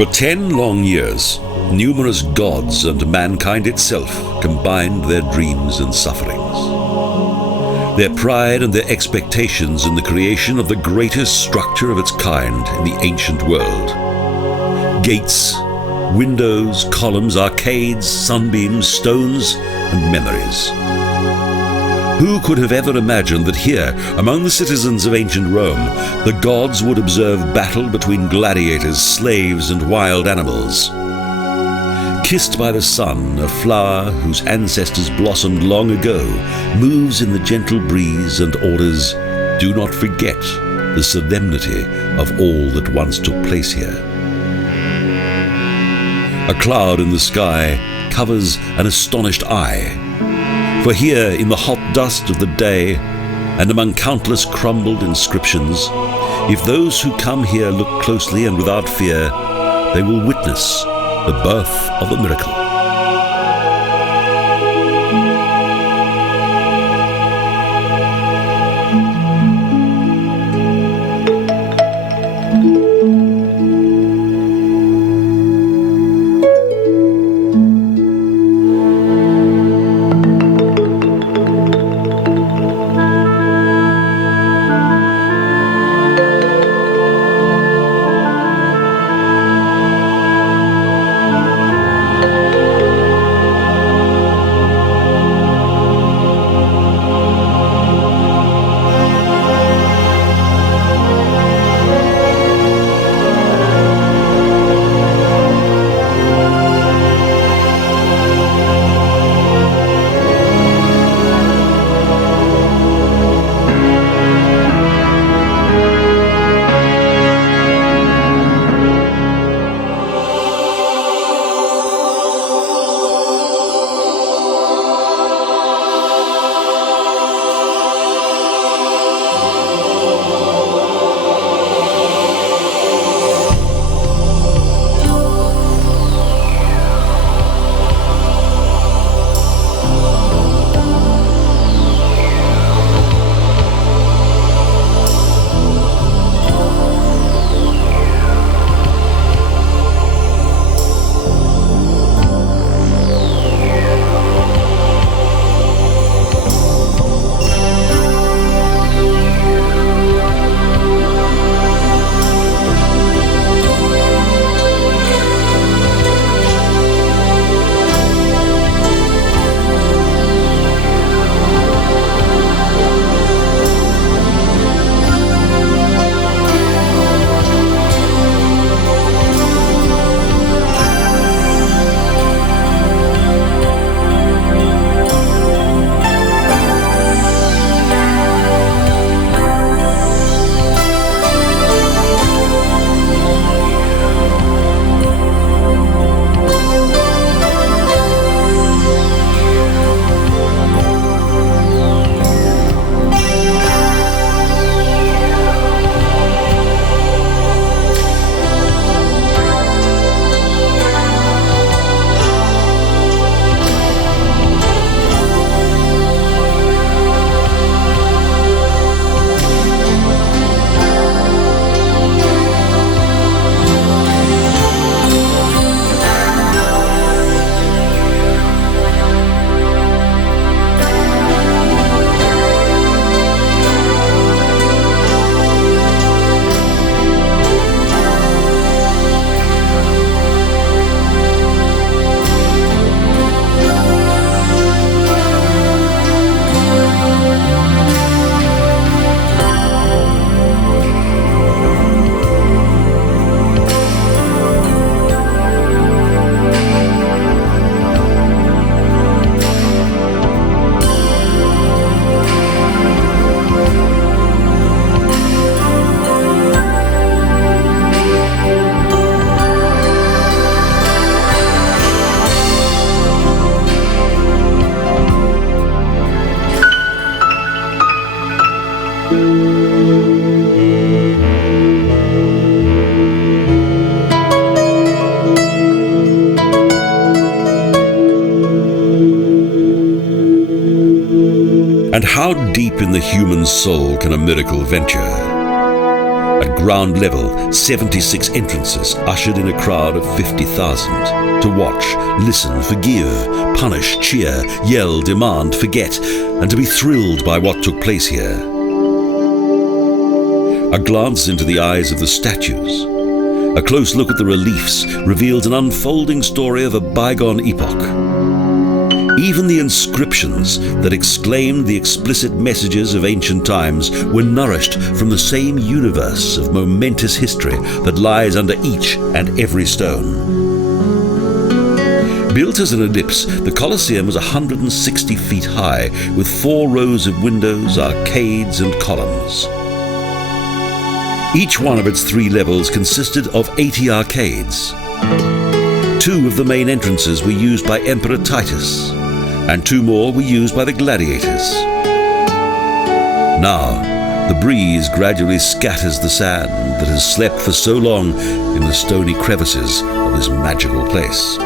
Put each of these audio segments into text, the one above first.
For 10 long years, numerous gods and mankind itself combined their dreams and sufferings. Their pride and their expectations in the creation of the greatest structure of its kind in the ancient world. Gates, windows, columns, arcades, sunbeams, stones, and memories. Who could have ever imagined that here, among the citizens of ancient Rome, the gods would observe battle between gladiators, slaves, and wild animals? Kissed by the sun, a flower whose ancestors blossomed long ago moves in the gentle breeze and orders, "Do not forget the solemnity of all that once took place here." A cloud in the sky covers an astonished eye. For here, in the hot dust of the day, and among countless crumbled inscriptions, if those who come here look closely and without fear, they will witness the birth of a miracle. And how deep in the human soul can a miracle venture? At ground level, 76 entrances ushered in a crowd of 50,000 to watch, listen, forgive, punish, cheer, yell, demand, forget, and to be thrilled by what took place here. A glance into the eyes of the statues, a close look at the reliefs revealed an unfolding story of a bygone epoch. Even the inscriptions that exclaimed the explicit messages of ancient times were nourished from the same universe of momentous history that lies under each and every stone. Built as an ellipse, the Colosseum was 160 feet high, with 4 rows of windows, arcades, and columns. Each one of its 3 levels consisted of 80 arcades. 2 of the main entrances were used by Emperor Titus, and 2 more were used by the gladiators. Now, the breeze gradually scatters the sand that has slept for so long in the stony crevices of this magical place.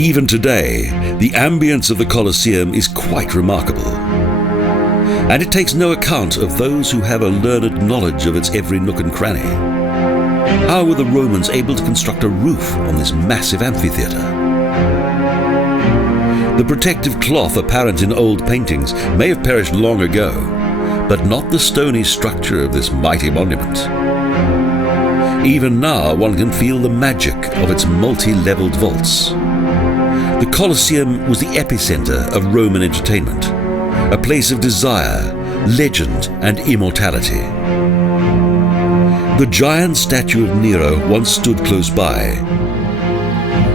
Even today, the ambience of the Colosseum is quite remarkable. And it takes no account of those who have a learned knowledge of its every nook and cranny. How were the Romans able to construct a roof on this massive amphitheater? The protective cloth apparent in old paintings may have perished long ago, but not the stony structure of this mighty monument. Even now, one can feel the magic of its multi-leveled vaults. The Colosseum was the epicenter of Roman entertainment, a place of desire, legend, and immortality. The giant statue of Nero once stood close by.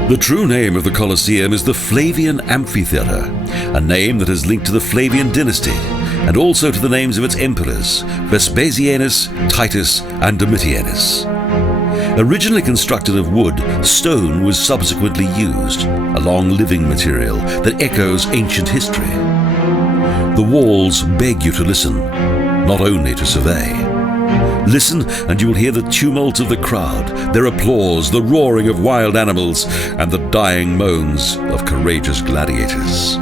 The true name of the Colosseum is the Flavian Amphitheater, a name that is linked to the Flavian dynasty, and also to the names of its emperors, Vespasianus, Titus, and Domitianus. Originally constructed of wood, stone was subsequently used, a long-living material that echoes ancient history. The walls beg you to listen, not only to survey. Listen, and you will hear the tumult of the crowd, their applause, the roaring of wild animals, and the dying moans of courageous gladiators.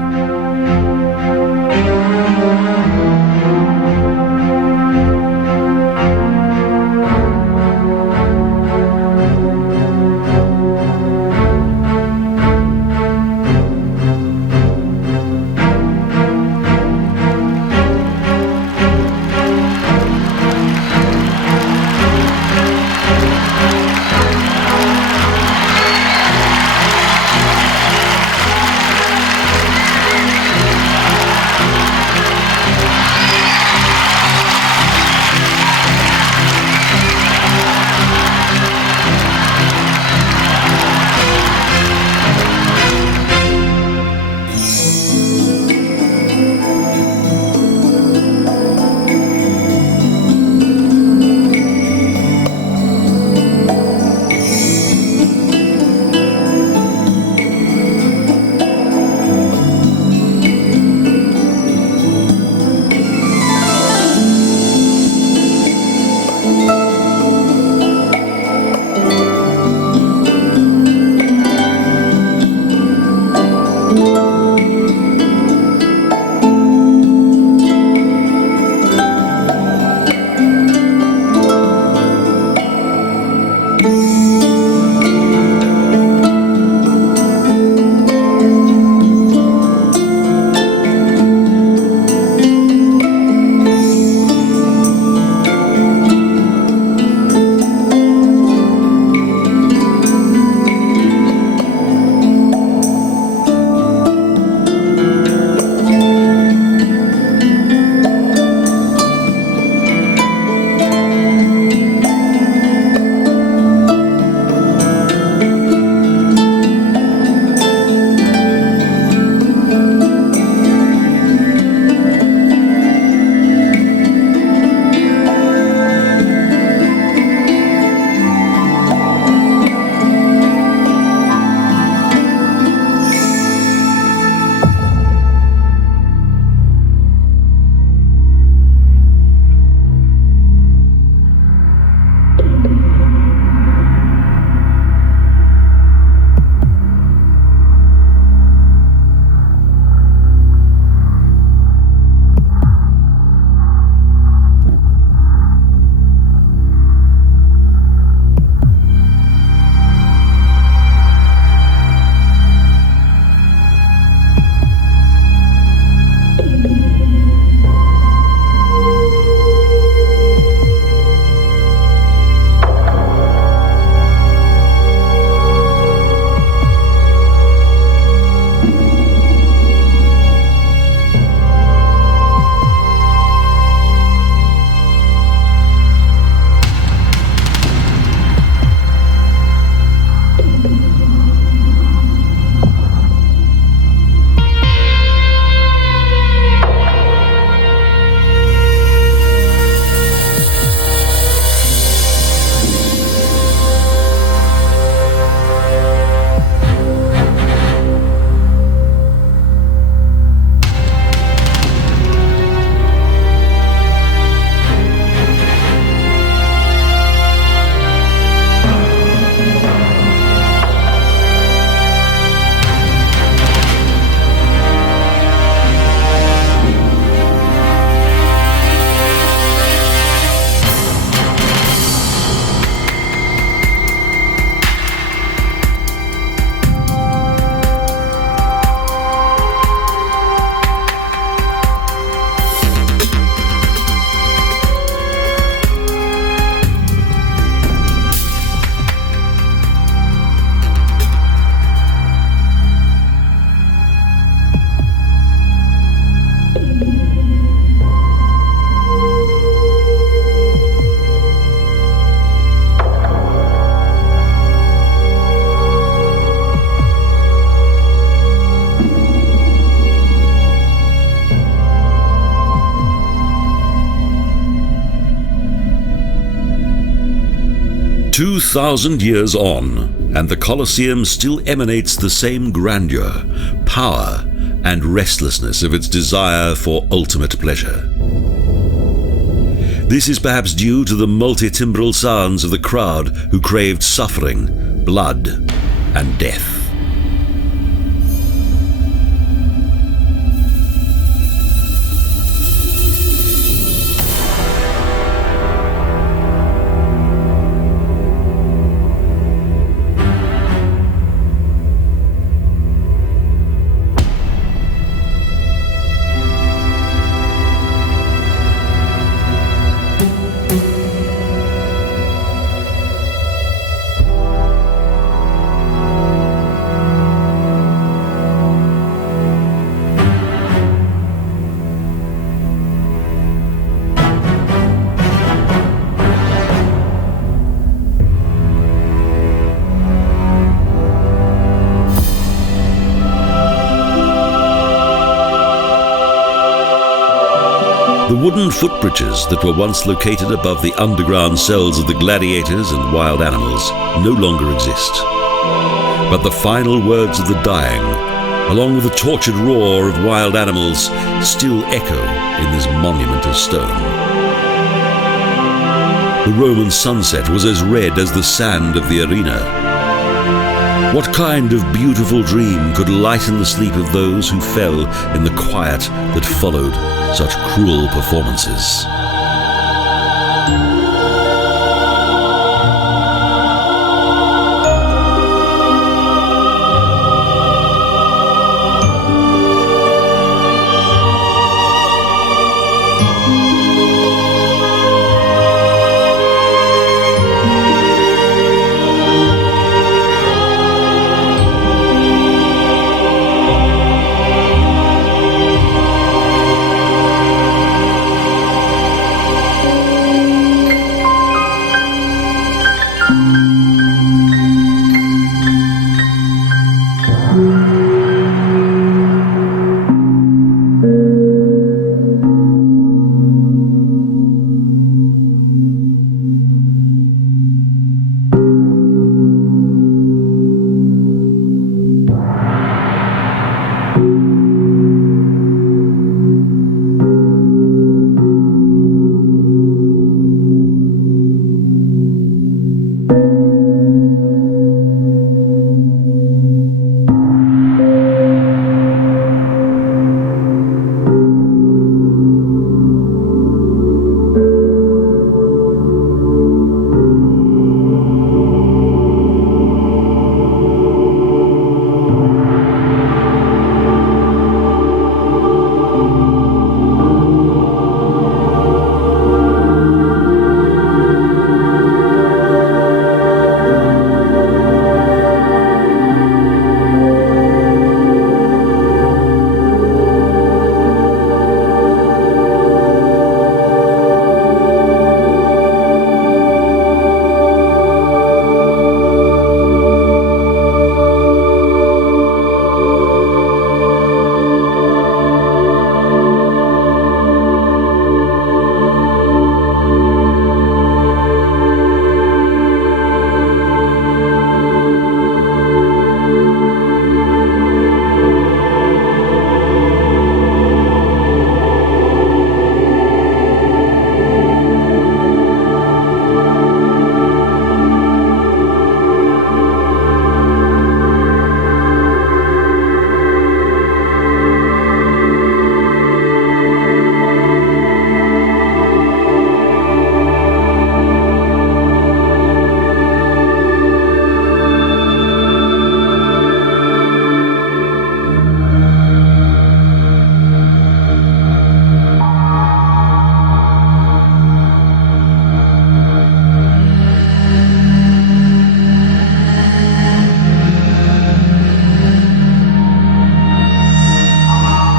2,000 years on, and the Colosseum still emanates the same grandeur, power, and restlessness of its desire for ultimate pleasure. This is perhaps due to the multi-timbral sounds of the crowd who craved suffering, blood, and death. The wooden footbridges that were once located above the underground cells of the gladiators and wild animals no longer exist. But the final words of the dying, along with the tortured roar of wild animals, still echo in this monument of stone. The Roman sunset was as red as the sand of the arena. What kind of beautiful dream could lighten the sleep of those who fell in the quiet that followed such cruel performances?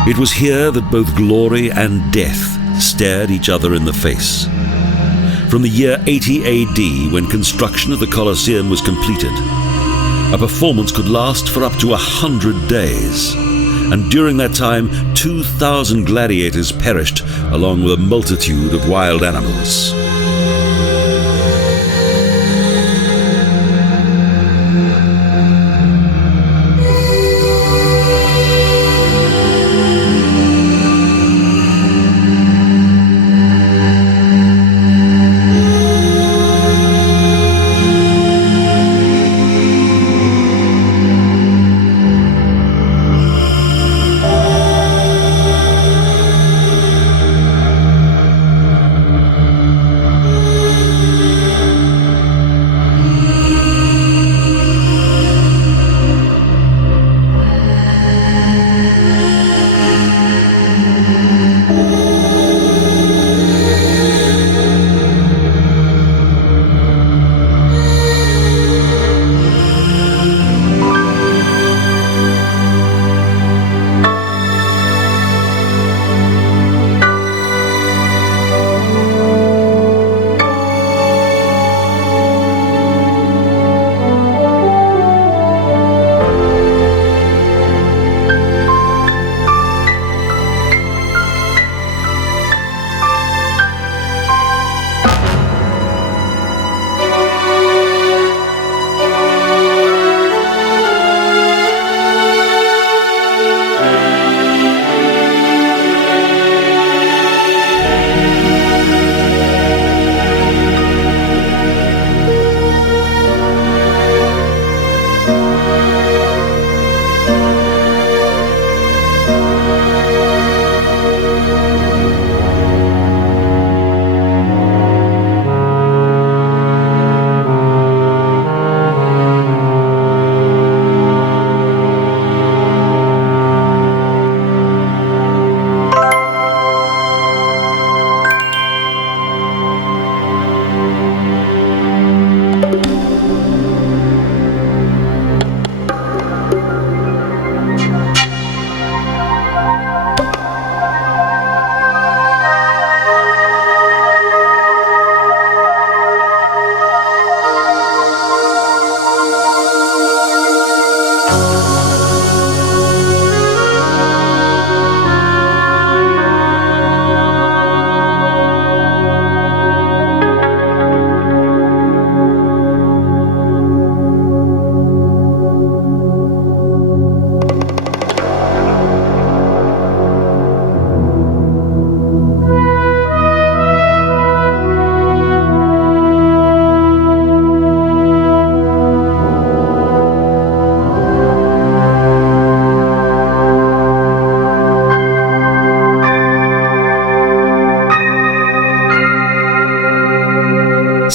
It was here that both glory and death stared each other in the face. From the year 80 AD, when construction of the Colosseum was completed, a performance could last for up to 100 days. And during that time, 2,000 gladiators perished along with a multitude of wild animals.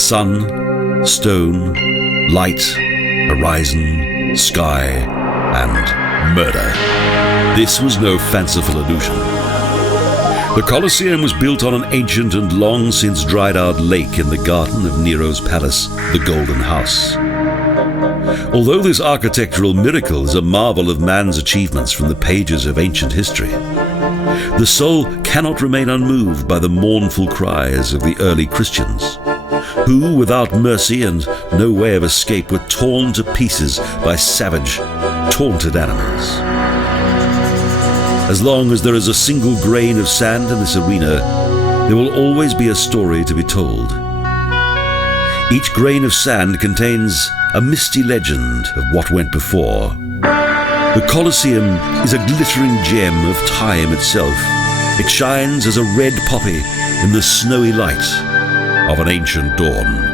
sun, stone, light, horizon, sky, and murder. This was no fanciful illusion. The Colosseum was built on an ancient and long since dried out lake in the garden of Nero's palace, the Golden House. Although this architectural miracle is a marvel of man's achievements from the pages of ancient history, the soul cannot remain unmoved by the mournful cries of the early Christians, who, without mercy and no way of escape, were torn to pieces by savage, taunted animals. As long as there is a single grain of sand in this arena, there will always be a story to be told. Each grain of sand contains a misty legend of what went before. The Colosseum is a glittering gem of time itself. It shines as a red poppy in the snowy light of an ancient dawn.